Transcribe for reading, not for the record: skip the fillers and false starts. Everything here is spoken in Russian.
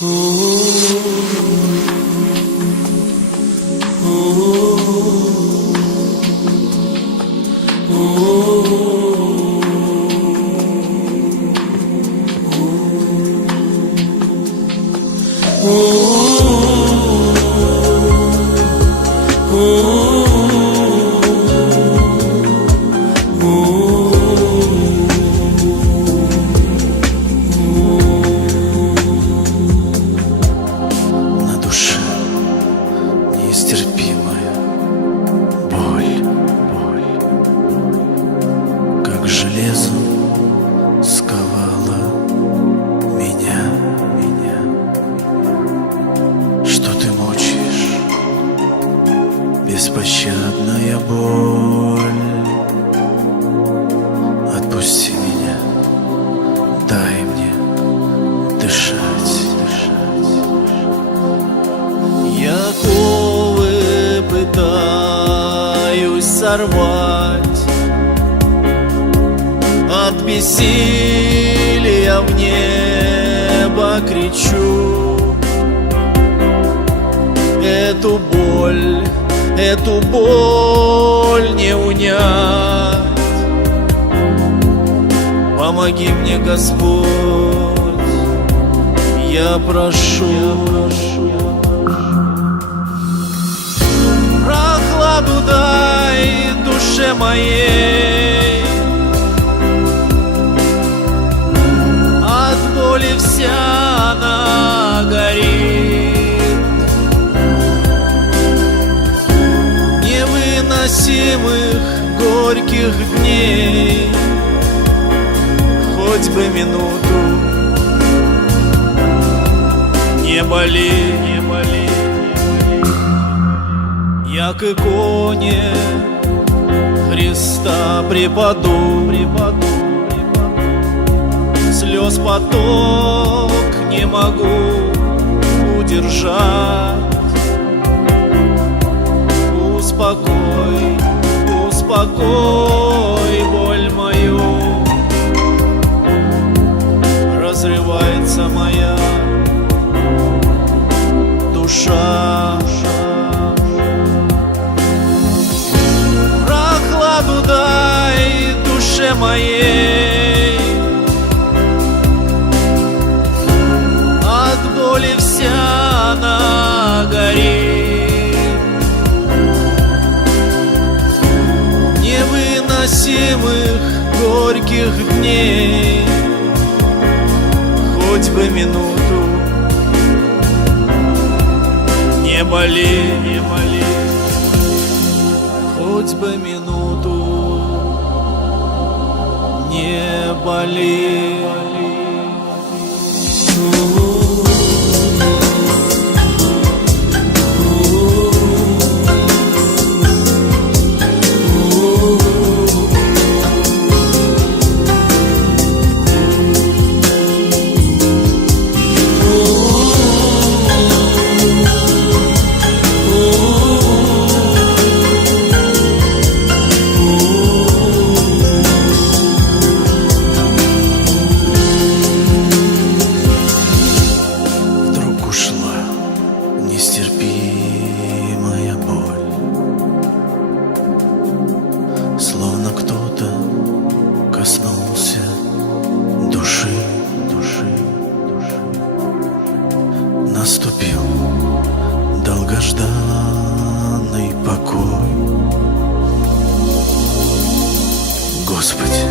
На душе нестерпимая боль, как железом сковала меня. Что ты мучаешь, беспощадная боль? Отпусти меня, дай мне дышать. Я оковы пытаюсь сорвать, от бессилия в небо кричу. Эту боль не унять. Помоги мне, Господь, я прошу. Прохладу дай душе моей, от боли вся она горит. Невыносимых горьких дней хоть бы минуту не боли. Я к иконе Христа припаду, слез поток не могу удержать. Успокой боль мою, разрывается моя душа. Прохладу дай душе моей, от боли вся она горит. Невыносимых горьких дней хоть бы минуту не боли. Хоть бы минуту не боли. Нестерпимая боль, словно кто-то коснулся души. Наступил долгожданный покой. Господи,